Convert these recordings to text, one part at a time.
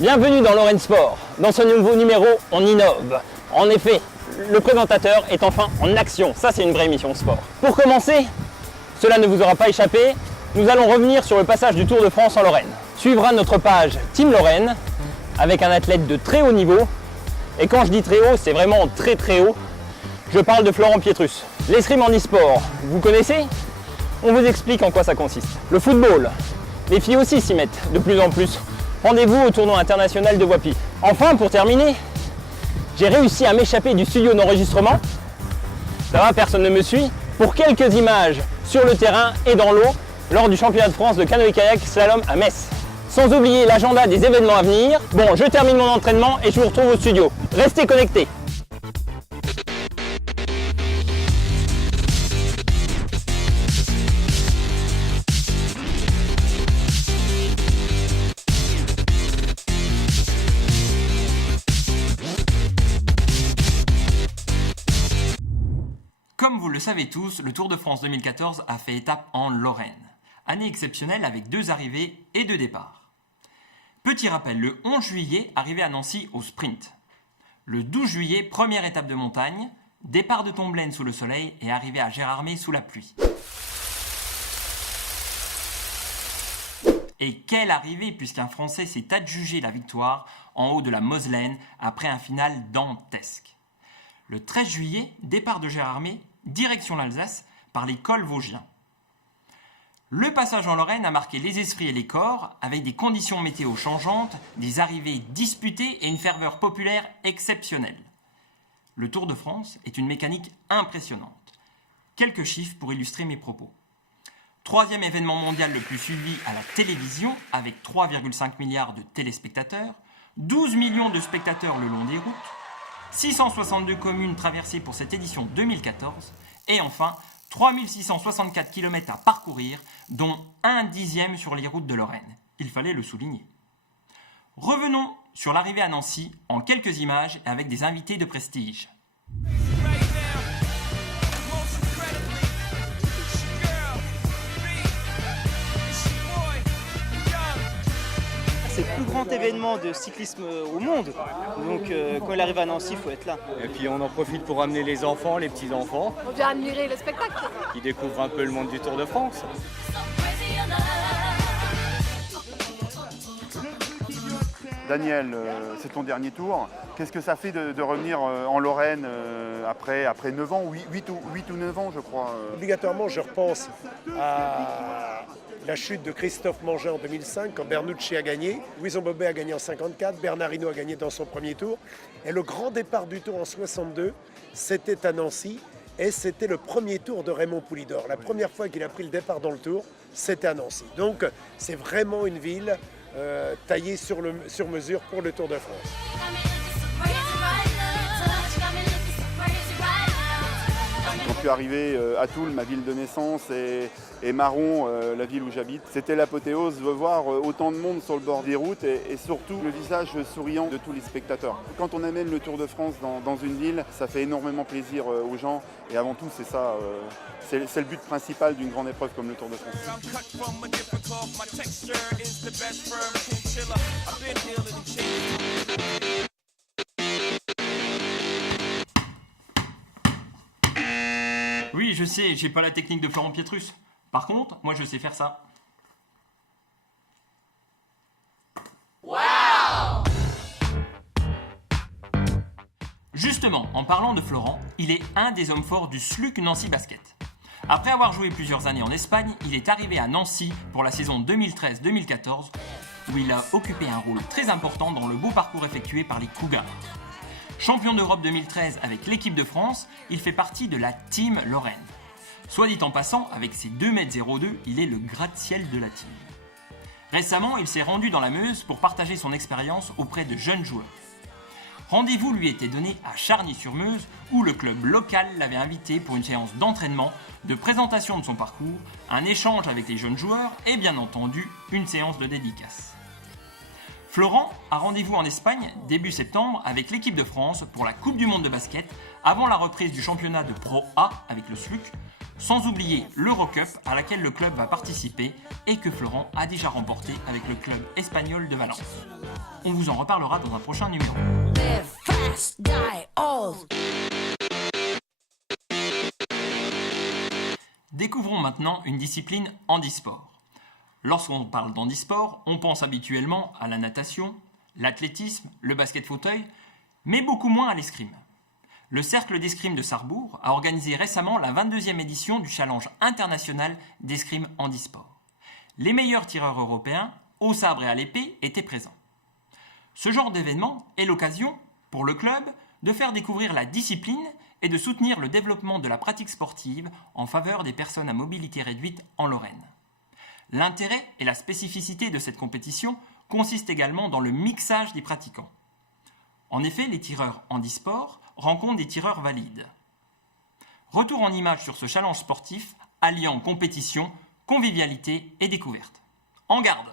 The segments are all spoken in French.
Bienvenue dans Lorraine Sport. Dans ce nouveau numéro, on innove. En effet, le présentateur est enfin en action. Ça, c'est une vraie émission sport. Pour commencer, cela ne vous aura pas échappé, nous allons revenir sur le passage du Tour de France en Lorraine. Suivra notre page Team Lorraine avec un athlète de très haut niveau. Et quand je dis très haut, c'est vraiment très très haut. Je parle de Florent Pietrus. L'escrime en e-sport, vous connaissez? On vous explique en quoi ça consiste. Le football, les filles aussi s'y mettent de plus en plus. Rendez-vous au tournoi international de Wapi. Enfin, pour terminer, j'ai réussi à m'échapper du studio d'enregistrement. Ça va, personne ne me suit. Pour quelques images sur le terrain et dans l'eau lors du championnat de France de canoë-kayak slalom à Metz. Sans oublier l'agenda des événements à venir. Bon, je termine mon entraînement et je vous retrouve au studio. Restez connectés. Comme vous le savez tous, le Tour de France 2014 a fait étape en Lorraine. Année exceptionnelle avec 2 arrivées et 2 départs. Petit rappel, le 11 juillet, arrivé à Nancy au sprint. Le 12 juillet, première étape de montagne, départ de Tomblaine sous le soleil et arrivée à Gérardmer sous la pluie. Et quelle arrivée puisqu'un Français s'est adjugé la victoire en haut de la Moselaine après un final dantesque. Le 13 juillet, départ de Gérardmer, direction l'Alsace, par les cols vosgiens. Le passage en Lorraine a marqué les esprits et les corps, avec des conditions météo changeantes, des arrivées disputées et une ferveur populaire exceptionnelle. Le Tour de France est une mécanique impressionnante. Quelques chiffres pour illustrer mes propos. 3e événement mondial le plus suivi à la télévision, avec 3,5 milliards de téléspectateurs, 12 millions de spectateurs le long des routes, 662 communes traversées pour cette édition 2014 et enfin 3664 km à parcourir, dont 1/10 sur les routes de Lorraine. Il fallait le souligner. Revenons sur l'arrivée à Nancy en quelques images et avec des invités de prestige. C'est le plus grand événement de cyclisme au monde. Donc quand il arrive à Nancy, il faut être là. Et puis on en profite pour amener les enfants, les petits-enfants. On vient admirer le spectacle. Qui découvrent un peu le monde du Tour de France. Daniel, c'est ton dernier tour. Qu'est-ce que ça fait de revenir en Lorraine après 9 ans, 8 ou 9 ans je crois Obligatoirement, je repense à la chute de Christophe Mangin en 2005, quand Bernucci a gagné. Louison Bobet a gagné en 54, Bernard Hinault a gagné dans son premier tour. Et le grand départ du Tour en 62, c'était à Nancy. Et c'était le premier tour de Raymond Poulidor. La première fois qu'il a pris le départ dans le Tour, c'était à Nancy. Donc c'est vraiment une ville taillée sur mesure pour le Tour de France. Quand je suis arrivé à Toul, ma ville de naissance, et Maron, la ville où j'habite, c'était l'apothéose de voir autant de monde sur le bord des routes et surtout le visage souriant de tous les spectateurs. Quand on amène le Tour de France dans une ville, ça fait énormément plaisir aux gens et avant tout c'est ça, c'est le but principal d'une grande épreuve comme le Tour de France. Oui, je sais, j'ai pas la technique de Florent Pietrus. Par contre, moi je sais faire ça. Wow! Justement, en parlant de Florent, il est un des hommes forts du SLUC Nancy Basket. Après avoir joué plusieurs années en Espagne, il est arrivé à Nancy pour la saison 2013-2014, où il a occupé un rôle très important dans le beau parcours effectué par les Cougars. Champion d'Europe 2013 avec l'équipe de France, il fait partie de la Team Lorraine. Soit dit en passant, avec ses 2,02 m, il est le gratte-ciel de la team. Récemment, il s'est rendu dans la Meuse pour partager son expérience auprès de jeunes joueurs. Rendez-vous lui était donné à Charny-sur-Meuse, où le club local l'avait invité pour une séance d'entraînement, de présentation de son parcours, un échange avec les jeunes joueurs et bien entendu une séance de dédicace. Florent a rendez-vous en Espagne début septembre avec l'équipe de France pour la Coupe du Monde de basket avant la reprise du championnat de Pro A avec le SLUC Sans oublier l'Eurocup à laquelle le club va participer et que Florent a déjà remporté avec le club espagnol de Valence. On vous en reparlera dans un prochain numéro. Découvrons maintenant une discipline handisport. Lorsqu'on parle d'handisport, on pense habituellement à la natation, l'athlétisme, le basket fauteuil, mais beaucoup moins à l'escrime. Le Cercle d'escrime de Sarrebourg a organisé récemment la 22e édition du Challenge international d'escrime handisport. Les meilleurs tireurs européens, au sabre et à l'épée, étaient présents. Ce genre d'événement est l'occasion, pour le club, de faire découvrir la discipline et de soutenir le développement de la pratique sportive en faveur des personnes à mobilité réduite en Lorraine. L'intérêt et la spécificité de cette compétition consistent également dans le mixage des pratiquants. En effet, les tireurs handisport rencontrent des tireurs valides. Retour en image sur ce challenge sportif alliant compétition, convivialité et découverte. En garde!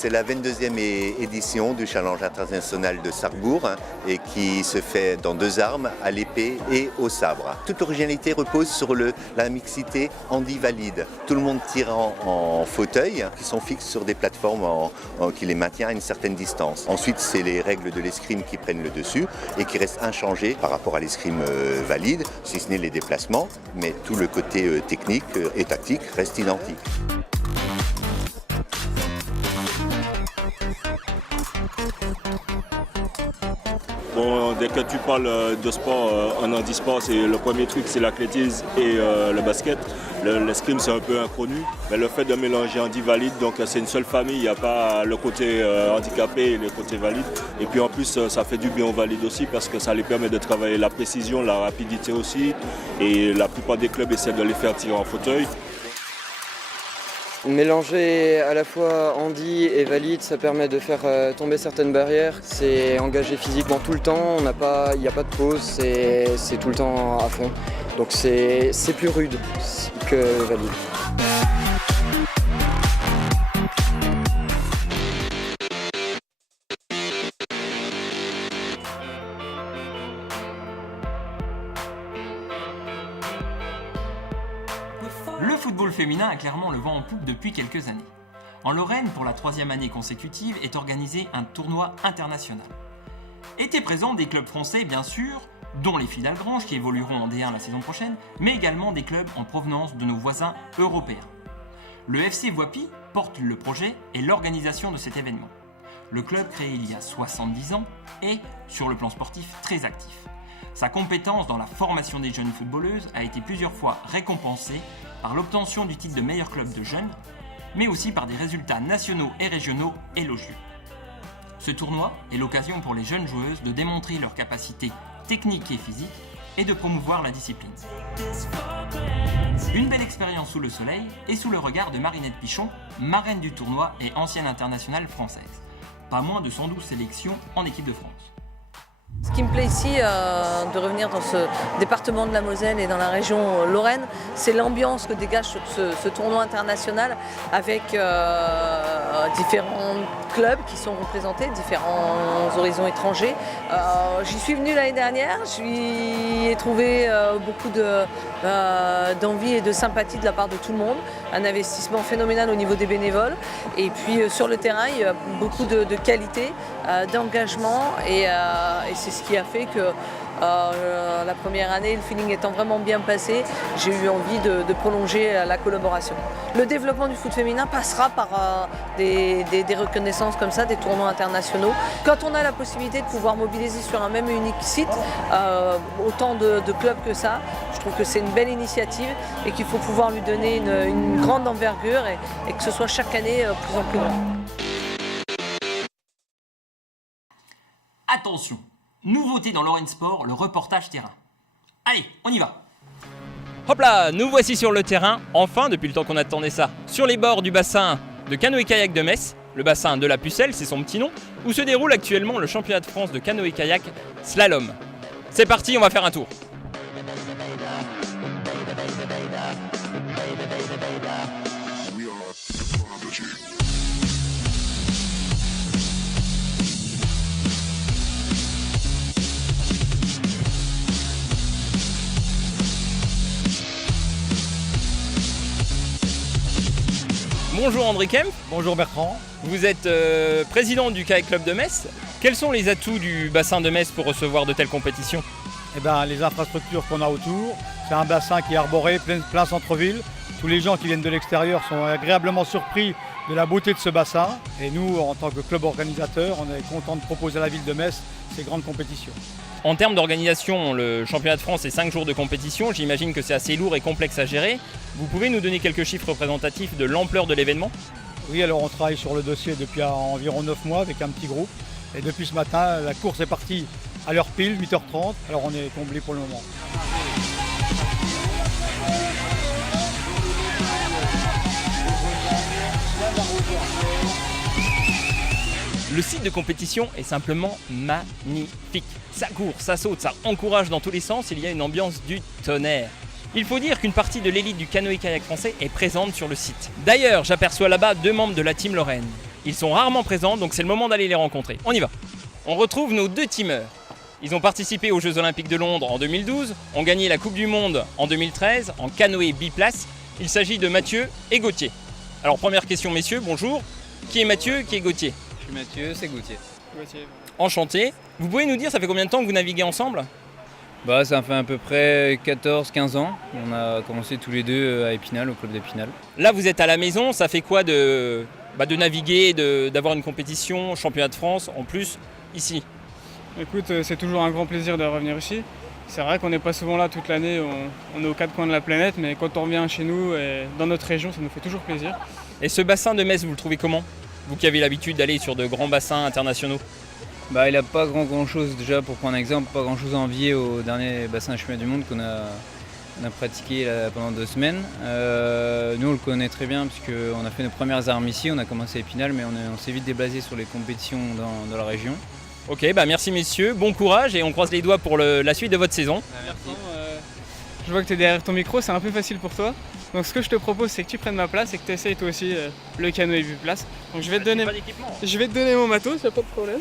C'est la 22e édition du Challenge international de Sarrebourg et qui se fait dans 2 armes, à l'épée et au sabre. Toute l'originalité repose sur la mixité handi-valide. Tout le monde tire en fauteuil qui sont fixes sur des plateformes qui les maintient à une certaine distance. Ensuite, c'est les règles de l'escrime qui prennent le dessus et qui restent inchangées par rapport à l'escrime valide, si ce n'est les déplacements, mais tout le côté technique et tactique reste identique. Bon, dès que tu parles de sport en handisport, le premier truc c'est l'athlétisme et le basket. L'escrime c'est un peu inconnu, mais le fait de mélanger handi-valide, donc c'est une seule famille, il n'y a pas le côté handicapé et le côté valide. Et puis en plus ça fait du bien aux valides aussi parce que ça les permet de travailler la précision, la rapidité aussi. Et la plupart des clubs essaient de les faire tirer en fauteuil. Mélanger à la fois handi et valide, ça permet de faire tomber certaines barrières. C'est engagé physiquement tout le temps, il n'y a pas de pause, c'est tout le temps à fond. Donc c'est plus rude que valide. Le football féminin a clairement le vent en poupe depuis quelques années. En Lorraine, pour la 3e année consécutive, est organisé un tournoi international. Étaient présents des clubs français, bien sûr, dont les filles d'Algrange qui évolueront en D1 la saison prochaine, mais également des clubs en provenance de nos voisins européens. Le FC Voipy porte le projet et l'organisation de cet événement. Le club créé il y a 70 ans est, sur le plan sportif, très actif. Sa compétence dans la formation des jeunes footballeuses a été plusieurs fois récompensée par l'obtention du titre de meilleur club de jeunes, mais aussi par des résultats nationaux et régionaux élogieux. Ce tournoi est l'occasion pour les jeunes joueuses de démontrer leurs capacités techniques et physiques et de promouvoir la discipline. Une belle expérience sous le soleil et sous le regard de Marinette Pichon, marraine du tournoi et ancienne internationale française. Pas moins de 112 sélections en équipe de France. Ce qui me plaît ici, de revenir dans ce département de la Moselle et dans la région Lorraine, c'est l'ambiance que dégage ce tournoi international avec différents clubs qui sont représentés, différents horizons étrangers. J'y suis venue l'année dernière, j'y ai trouvé beaucoup d'envie et de sympathie de la part de tout le monde, un investissement phénoménal au niveau des bénévoles et puis sur le terrain il y a beaucoup de qualité, d'engagement et c'est ce qui a fait que la première année, le feeling étant vraiment bien passé, j'ai eu envie de prolonger la collaboration. Le développement du foot féminin passera par des reconnaissances comme ça, des tournois internationaux. Quand on a la possibilité de pouvoir mobiliser sur un même et unique site autant de clubs que ça, je trouve que c'est une belle initiative et qu'il faut pouvoir lui donner une grande envergure et que ce soit chaque année plus en plus grand. Attention, nouveauté dans Lorraine Sport, le reportage terrain. Allez, on y va. Hop là, nous voici sur le terrain, enfin depuis le temps qu'on attendait ça, sur les bords du bassin de canoë-kayak de Metz, le bassin de la Pucelle, c'est son petit nom, où se déroule actuellement le championnat de France de canoë-kayak slalom. C'est parti, on va faire un tour. Bonjour André Kemp. Bonjour Bertrand. Vous êtes président du Kayak Club de Metz. Quels sont les atouts du bassin de Metz pour recevoir de telles compétitions? Eh ben, les infrastructures qu'on a autour, c'est un bassin qui est arboré, plein centre-ville. Tous les gens qui viennent de l'extérieur sont agréablement surpris de la beauté de ce bassin. Et nous, en tant que club organisateur, on est content de proposer à la ville de Metz ces grandes compétitions. En termes d'organisation, le championnat de France est 5 jours de compétition. J'imagine que c'est assez lourd et complexe à gérer. Vous pouvez nous donner quelques chiffres représentatifs de l'ampleur de l'événement? Oui, alors on travaille sur le dossier depuis environ 9 mois avec un petit groupe. Et depuis ce matin, la course est partie à l'heure pile, 8h30. Alors on est comblé pour le moment. Le site de compétition est simplement magnifique. Ça court, ça saute, ça encourage dans tous les sens, il y a une ambiance du tonnerre. Il faut dire qu'une partie de l'élite du canoë-kayak français est présente sur le site. D'ailleurs, j'aperçois là-bas 2 membres de la Team Lorraine. Ils sont rarement présents, donc c'est le moment d'aller les rencontrer. On y va. On retrouve nos 2 teamers. Ils ont participé aux Jeux Olympiques de Londres en 2012, ont gagné la Coupe du Monde en 2013 en canoë biplace. Il s'agit de Mathieu et Gauthier. Alors première question messieurs, bonjour. Qui est Mathieu, qui est Gauthier? Mathieu, c'est Gauthier. Enchanté. Vous pouvez nous dire, ça fait combien de temps que vous naviguez ensemble? Ça fait à peu près 14-15 ans. On a commencé tous les deux à Épinal, au club d'Épinal. Là, vous êtes à la maison, ça fait quoi de naviguer, d'avoir une compétition, championnat de France, en plus, ici? Écoute, c'est toujours un grand plaisir de revenir ici. C'est vrai qu'on n'est pas souvent là toute l'année, on est aux 4 coins de la planète, mais quand on revient chez nous et dans notre région, ça nous fait toujours plaisir. Et ce bassin de Metz, vous le trouvez comment? Vous qui avez l'habitude d'aller sur de grands bassins internationaux? Il n'a pas grand chose, déjà pour prendre un exemple, pas grand chose à envier au dernier bassin championnat du monde qu'on a pratiqué là, pendant 2 semaines. Nous on le connaît très bien puisqu'on a fait nos premières armes ici, on a commencé à Épinal mais on s'est vite déblasé sur les compétitions dans la région. Ok, merci messieurs, bon courage et on croise les doigts pour la suite de votre saison. Merci. Je vois que tu es derrière ton micro, c'est un peu facile pour toi. Donc ce que je te propose, c'est que tu prennes ma place et que tu essayes toi aussi le canoë biplace. Donc je vais te donner mon matos, y'a pas de problème.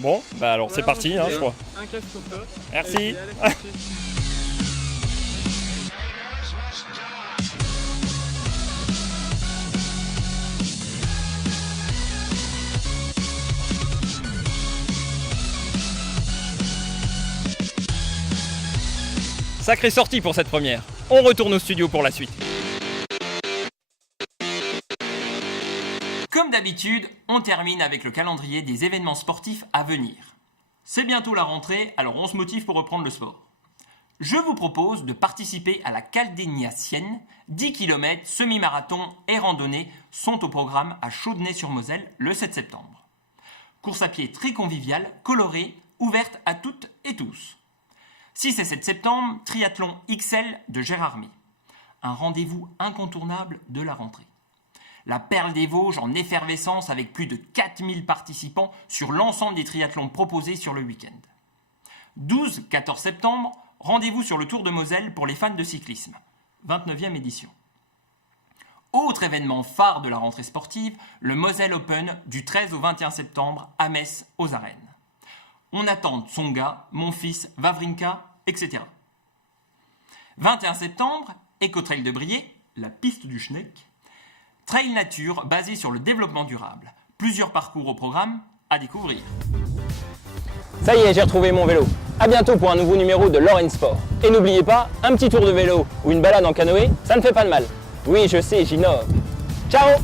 Bon, alors c'est parti, je crois. Un casque pour toi. Merci. Allez, Sacrée sortie pour cette première. On retourne au studio pour la suite. Comme d'habitude, on termine avec le calendrier des événements sportifs à venir. C'est bientôt la rentrée, alors on se motive pour reprendre le sport. Je vous propose de participer à la Caldegna Sienne. 10 km, semi-marathon et randonnée sont au programme à Chaudenay-sur-Moselle le 7 septembre. Course à pied très conviviale, colorée, ouverte à toutes et tous. 6 et 7 septembre, triathlon XL de Gérardmer. Un rendez-vous incontournable de la rentrée. La perle des Vosges en effervescence avec plus de 4000 participants sur l'ensemble des triathlons proposés sur le week-end. 12-14 septembre, rendez-vous sur le Tour de Moselle pour les fans de cyclisme. 29e édition. Autre événement phare de la rentrée sportive, le Moselle Open du 13 au 21 septembre à Metz aux Arènes. On attend Tsonga, Monfils, Wawrinka, etc. 21 septembre, Écotrail de Briey, la piste du Schneck. Trail nature basé sur le développement durable. Plusieurs parcours au programme à découvrir. Ça y est, j'ai retrouvé mon vélo. A bientôt pour un nouveau numéro de Lorraine Sport. Et n'oubliez pas, un petit tour de vélo ou une balade en canoë, ça ne fait pas de mal. Oui, je sais, j'innove. Ciao!